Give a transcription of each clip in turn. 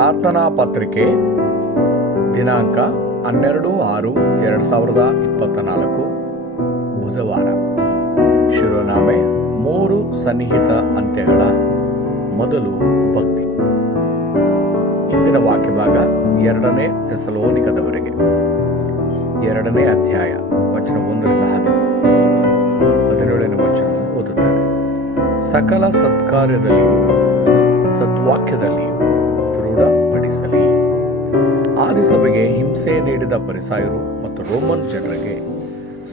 ಪ್ರಾರ್ಥನಾ ಪತ್ರಿಕೆ, ದಿನಾಂಕ ಹನ್ನೆರಡು ಆರು ಎರಡು ಸಾವಿರದ ಇಪ್ಪತ್ತ ನಾಲ್ಕು ಬುಧವಾರ. ಶಿರೋನಾಮೆ, ಮೂರು ಸನ್ನಿಹಿತ ಅಂತ್ಯಗಳ ಮೊದಲು ಭಕ್ತಿ. ಇಂದಿನ ವಾಕ್ಯಭಾಗ ಎರಡನೇ ತೆಸಲೋನಿಕದವರೆಗೆ ಎರಡನೇ ಅಧ್ಯಾಯ, ವಚನ ಒಂದರಿಂದ ಹದಿನೇಳು ಹದಿನೇಳನೇ ವಚನವನ್ನು ಓದುತ್ತಾರೆ. ಸಕಲ ಸತ್ಕಾರ್ಯದಲ್ಲಿಯೂ, ಸದ್ವಾಕ್ಯದಲ್ಲಿಯೂ ದೃಢಪಡಿಸಲಿ ಆದಿಸಭೆಗೆ ಹಿಂಸೆ ನೀಡಿದ ಪರಿಸಾಯರು ಮತ್ತು ರೋಮನ್ ಜನರಿಗೆ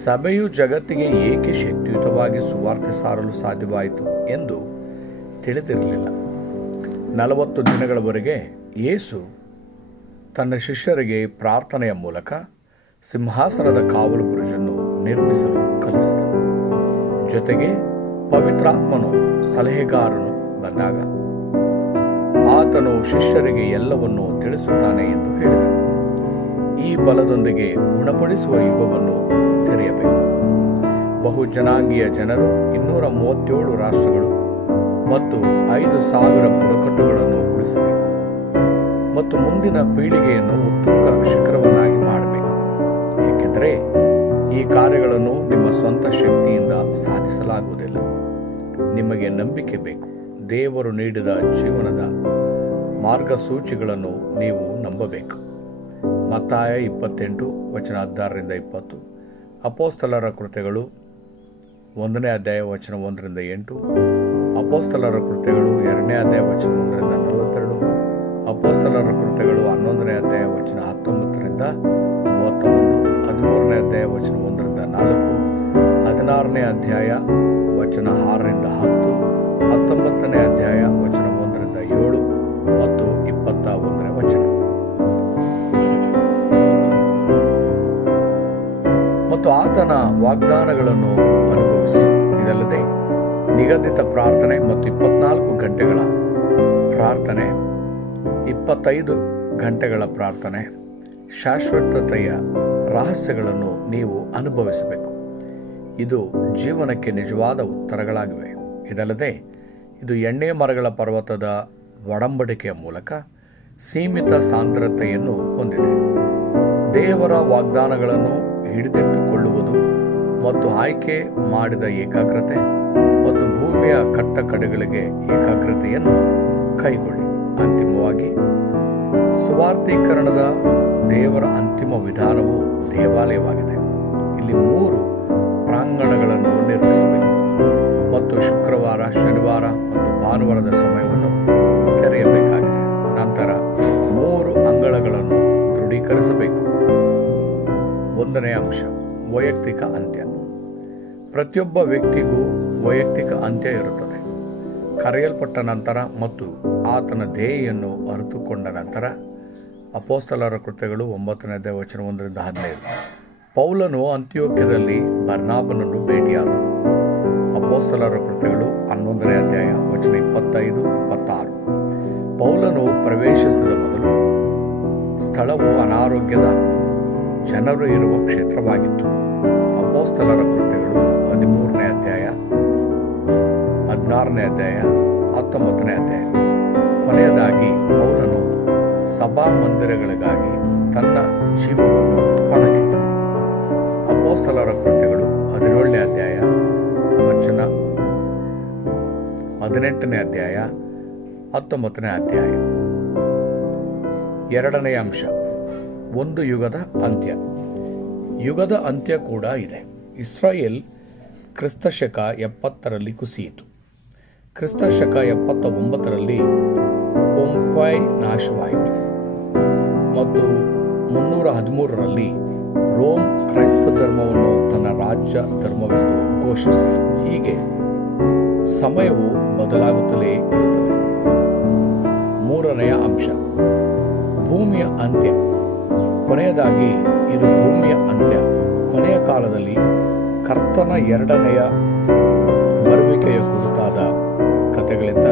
ಸಭೆಯು ಜಗತ್ತಿಗೆ ಏಕೆ ಶಕ್ತಿಯುತವಾಗಿ ಸುವಾರ್ತೆ ಸಾರಲು ಸಾಧ್ಯವಾಯಿತು ಎಂದು ತಿಳಿದಿರಲಿಲ್ಲ. ನಲವತ್ತು ದಿನಗಳವರೆಗೆ ಯೇಸು ತನ್ನ ಶಿಷ್ಯರಿಗೆ ಪ್ರಾರ್ಥನೆಯ ಮೂಲಕ ಸಿಂಹಾಸನದ ಕಾವಲು ಬುರುಜನ್ನು ನಿರ್ಮಿಸಲು ಕಲಿಸಿದನು. ಜೊತೆಗೆ ಪವಿತ್ರಾತ್ಮನು ಸಲಹೆಗಾರನು ಬಂದಾಗ ಆತನು ಶಿಷ್ಯರಿಗೆ ಎಲ್ಲವನ್ನೂ ತಿಳಿಸುತ್ತಾನೆ ಎಂದು ಹೇಳಿದನು. ಈ ಬಲದೊಂದಿಗೆ ಗುಣಪಡಿಸುವ ಯುಗವನ್ನು ತೆರೆಯಬೇಕು. ಬಹು ಜನಾಂಗೀಯ ಜನರು ಇನ್ನೂರ ಮೂವತ್ತೇಳು ರಾಷ್ಟ್ರಗಳು ಮತ್ತು ಐದು ಸಾವಿರ ಬುಡಕಟ್ಟುಗಳನ್ನು ಉಳಿಸಬೇಕು ಮತ್ತು ಮುಂದಿನ ಪೀಳಿಗೆಯನ್ನು ಉತ್ತುಂಗ ಶಿಖರವನ್ನಾಗಿ ಮಾಡಬೇಕು. ಏಕೆಂದರೆ ಈ ಕಾರ್ಯಗಳನ್ನು ನಿಮ್ಮ ಸ್ವಂತ ಶಕ್ತಿಯಿಂದ ಸಾಧಿಸಲಾಗುವುದಿಲ್ಲ. ನಿಮಗೆ ನಂಬಿಕೆ ಬೇಕು. ದೇವರು ನೀಡಿದ ಜೀವನದ ಮಾರ್ಗಸೂಚಿಗಳನ್ನು ನೀವು ನಂಬಬೇಕು. ಮತ್ತಾಯ ಇಪ್ಪತ್ತೆಂಟು, ವಚನ ಹದಿನಾರರಿಂದ ಇಪ್ಪತ್ತು. ಅಪೋಸ್ತಲರ ಕೃತ್ಯಗಳು ಒಂದನೇ ಅಧ್ಯಾಯ, ವಚನ ಒಂದರಿಂದ ಎಂಟು. ಅಪೋಸ್ತಲರ ಕೃತ್ಯಗಳು ಎರಡನೇ ಅಧ್ಯಾಯ, ವಚನ ಒಂದರಿಂದ ನಲವತ್ತೆರಡು. ಅಪೋಸ್ತಲರ ಕೃತ್ಯಗಳು ಹನ್ನೊಂದನೇ ಅಧ್ಯಾಯ, ವಚನ ಹತ್ತೊಂಬತ್ತರಿಂದ ಮೂವತ್ತೊಂದು. ಹದಿಮೂರನೇ ಅಧ್ಯಾಯ, ವಚನ ಒಂದರಿಂದ ನಾಲ್ಕು. ಹದಿನಾರನೇ ಅಧ್ಯಾಯ, ವಚನ ಆರರಿಂದ ಹತ್ತು. ಹತ್ತೊಂಬತ್ತನೇ ಅಧ್ಯಾಯ, ವಚನ ಒಂದರಿಂದ ಏಳು. ಆತನ ವಾಗ್ದಾನಗಳನ್ನು ಅನುಭವಿಸಿ. ಇದಲ್ಲದೆ ನಿಗದಿತ ಪ್ರಾರ್ಥನೆ ಮತ್ತು ಇಪ್ಪತ್ನಾಲ್ಕು ಗಂಟೆಗಳ ಪ್ರಾರ್ಥನೆ, ಇಪ್ಪತ್ತೈದು ಗಂಟೆಗಳ ಪ್ರಾರ್ಥನೆ, ಶಾಶ್ವತತೆಯ ರಹಸ್ಯಗಳನ್ನು ನೀವು ಅನುಭವಿಸಬೇಕು. ಇದು ಜೀವನಕ್ಕೆ ನಿಜವಾದ ಉತ್ತರಗಳಾಗಿವೆ. ಇದಲ್ಲದೆ ಇದು ಎಣ್ಣೆ ಮರಗಳ ಪರ್ವತದ ಒಡಂಬಡಿಕೆಯ ಮೂಲಕ ಸೀಮಿತ ಸಾಂದ್ರತೆಯನ್ನು ಹೊಂದಿದೆ. ದೇವರ ವಾಗ್ದಾನಗಳನ್ನು ಹಿಡಿದಿಟ್ಟುಕೊಳ್ಳುವುದು ಮತ್ತು ಆಯ್ಕೆ ಮಾಡಿದ ಏಕಾಗ್ರತೆ ಮತ್ತು ಭೂಮಿಯ ಕಟ್ಟ ಕಡೆಗಳಿಗೆ ಏಕಾಗ್ರತೆಯನ್ನು ಕೈಗೊಳ್ಳಿ. ಅಂತಿಮವಾಗಿ ಸ್ವಾರ್ಥೀಕರಣದ ದೇವರ ಅಂತಿಮ ವಿಧಾನವು ದೇವಾಲಯವಾಗಿದೆ. ಇಲ್ಲಿ ಮೂರು ಪ್ರಾಂಗಣಗಳನ್ನು ನಿರ್ಮಿಸಬೇಕು ಮತ್ತು ಶುಕ್ರವಾರ, ಶನಿವಾರ ಮತ್ತು ಭಾನುವಾರದ ಸಮಯವನ್ನು ವೈಯಕ್ತಿಕ ಅಂತ್ಯ. ಪ್ರತಿಯೊಬ್ಬ ವ್ಯಕ್ತಿಗೂ ವೈಯಕ್ತಿಕ ಅಂತ್ಯ ಇರುತ್ತದೆ. ಕರೆಯಲ್ಪಟ್ಟ ನಂತರ ಮತ್ತು ಆತನ ಧ್ಯೇಯನ್ನು ಅರಿತುಕೊಂಡ ನಂತರ ಅಪೋಸ್ತಲರ ಕೃತ್ಯಗಳು ಒಂಬತ್ತನೇ ವಚನ ಒಂದರಿಂದ ಹದಿನೈದು. ಪೌಲನು ಅಂತ್ಯೋಕ್ಯದಲ್ಲಿ ಬರ್ನಾಬನನ್ನು ಭೇಟಿಯಾದನು. ಅಪೋಸ್ತಲರ ಕೃತ್ಯಗಳು ಹನ್ನೊಂದನೇ ಅಧ್ಯಾಯ, ವಚನ ಇಪ್ಪತ್ತೈದು, ಇಪ್ಪತ್ತಾರು. ಪೌಲನು ಪ್ರವೇಶಿಸಿದ ಮೊದಲು ಸ್ಥಳವು ಅನಾರೋಗ್ಯದ ಜನರು ಇರುವ ಕ್ಷೇತ್ರವಾಗಿತ್ತು. ಅಪೋಸ್ತಲರ ಕೃತ್ಯಗಳು ಹದಿಮೂರನೇ ಅಧ್ಯಾಯ, ಹದಿನಾರನೇ ಅಧ್ಯಾಯ, ಹತ್ತೊಂಬತ್ತನೇ ಅಧ್ಯಾಯ. ಕೊನೆಯದಾಗಿ ಪೌಲನು ಸಭಾ ಮಂದಿರಗಳಿಗಾಗಿ ತನ್ನ ಜೀವವನ್ನು ಪಡಕಿತ್ತು ಅಪೋಸ್ತಲರ ಕೃತ್ಯಗಳು ಹದಿನೇಳನೇ ಅಧ್ಯಾಯ, ವಚನ ಹದಿನೆಂಟನೇ ಅಧ್ಯಾಯ, ಹತ್ತೊಂಬತ್ತನೇ ಅಧ್ಯಾಯ. ಎರಡನೇ ಅಂಶ. ಒಂದು ಯುಗದ ಅಂತ್ಯ. ಯುಗದ ಅಂತ್ಯ ಕೂಡ ಇದೆ. ಇಸ್ರಾಯೇಲ್ ಕ್ರಿಸ್ತಶಕ ಎಪ್ಪತ್ತರಲ್ಲಿ ಕುಸಿಯಿತು. ಕ್ರಿಸ್ತಶಕ ಎಪ್ಪತ್ತ ಒಂಬತ್ತರಲ್ಲಿ ಪೊಂಪಾಯ್ ನಾಶವಾಯಿತು. ಮತ್ತು ಮುನ್ನೂರ ಹದಿಮೂರರಲ್ಲಿ ರೋಮ್ ಕ್ರೈಸ್ತ ಧರ್ಮವನ್ನು ತನ್ನ ರಾಜ್ಯ ಧರ್ಮವೆಂದು ಘೋಷಿಸಿತು. ಹೀಗೆ ಸಮಯವು ಬದಲಾಗುತ್ತಲೇ ಇರುತ್ತದೆ. ಮೂರನೆಯ ಅಂಶ. ಭೂಮಿಯ ಅಂತ್ಯ. ಕೊನೆಯದಾಗಿ ಇದು ಭೂಮಿಯ ಅಂತ್ಯ. ಕೊನೆಯ ಕಾಲದಲ್ಲಿ ಕರ್ತನ ಎರಡನೆಯ ಬರುವಿಕೆಯ ಕುರಿತಾದ ಕಥೆಗಳಿಂದ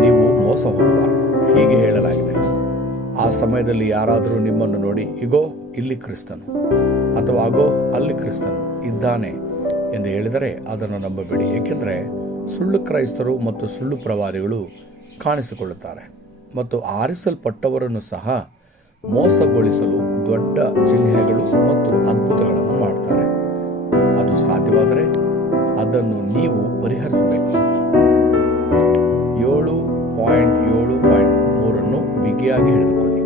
ನೀವು ಮೋಸ ಹೋಗಬಾರದು ಹೀಗೆ ಹೇಳಲಾಗಿದೆ. ಆ ಸಮಯದಲ್ಲಿ ಯಾರಾದರೂ ನಿಮ್ಮನ್ನು ನೋಡಿ, ಇಗೋ, ಇಲ್ಲಿ ಕ್ರಿಸ್ತನು, ಅಥವಾ ಆಗೋ ಅಲ್ಲಿ ಕ್ರಿಸ್ತನು ಇದ್ದಾನೆ ಎಂದು ಹೇಳಿದರೆ ಅದನ್ನು ನಂಬಬೇಡಿ. ಏಕೆಂದರೆ ಸುಳ್ಳು ಕ್ರೈಸ್ತರು ಮತ್ತು ಸುಳ್ಳು ಪ್ರವಾದಿಗಳು ಕಾಣಿಸಿಕೊಳ್ಳುತ್ತಾರೆ. ಮತ್ತು ಆರಿಸಲ್ಪಟ್ಟವರನ್ನು ಸಹ ಮೋಸಗೊಳಿಸಲು ದೊಡ್ಡ ಚಿಹ್ನೆಗಳು ಮತ್ತು ಅದ್ಭುತಗಳನ್ನು ಮಾಡ್ತಾರೆ. ಅದು ಸಾಧ್ಯವಾದರೆ ಅದನ್ನು ನೀವು ಪರಿಹರಿಸಬೇಕು. ಏಳು ಪಾಯಿಂಟ್ ಏಳು ಪಾಯಿಂಟ್ ಮೂರನ್ನು ಬಿಗಿಯಾಗಿ ಹಿಡಿದುಕೊಳ್ಳಿ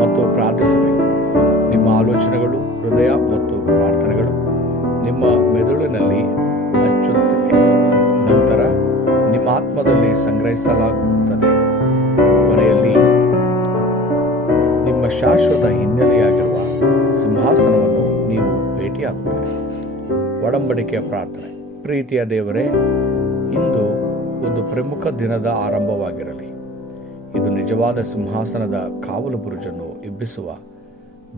ಮತ್ತು ಪ್ರಾರ್ಥಿಸಬೇಕು. ನಿಮ್ಮ ಆಲೋಚನೆಗಳು, ಹೃದಯ ಮತ್ತು ಪ್ರಾರ್ಥನೆಗಳು ನಿಮ್ಮ ಮೆದುಳಿನಲ್ಲಿ ಹಚ್ಚುತ್ತಿವೆ ನಂತರ ನಿಮ್ಮ ಆತ್ಮದಲ್ಲಿ ಸಂಗ್ರಹಿಸಲಾಗುತ್ತದೆ. ಶಾಶ್ವತ ಹಿನ್ನೆಲೆಯಾಗಿರುವ ಸಿಂಹಾಸನವನ್ನು ನೀವು ಭೇಟಿಯಾಗುತ್ತೀರಿ. ಒಡಂಬಡಿಕೆಯ ಪ್ರಾರ್ಥನೆ. ಪ್ರೀತಿಯ ದೇವರೇ, ಇಂದು ಒಂದು ಪ್ರಮುಖ ದಿನದ ಆರಂಭವಾಗಿರಲಿ. ಇದು ನಿಜವಾದ ಸಿಂಹಾಸನದ ಕಾವಲು ಬುರುಜನ್ನು ಇಬ್ಬಿಸುವ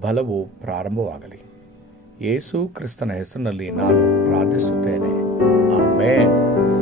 ಬಲವು ಪ್ರಾರಂಭವಾಗಲಿ. ಯೇಸು ಕ್ರಿಸ್ತನ ಹೆಸರಿನಲ್ಲಿ ನಾನು ಪ್ರಾರ್ಥಿಸುತ್ತೇನೆ. ಆಮೇನ್.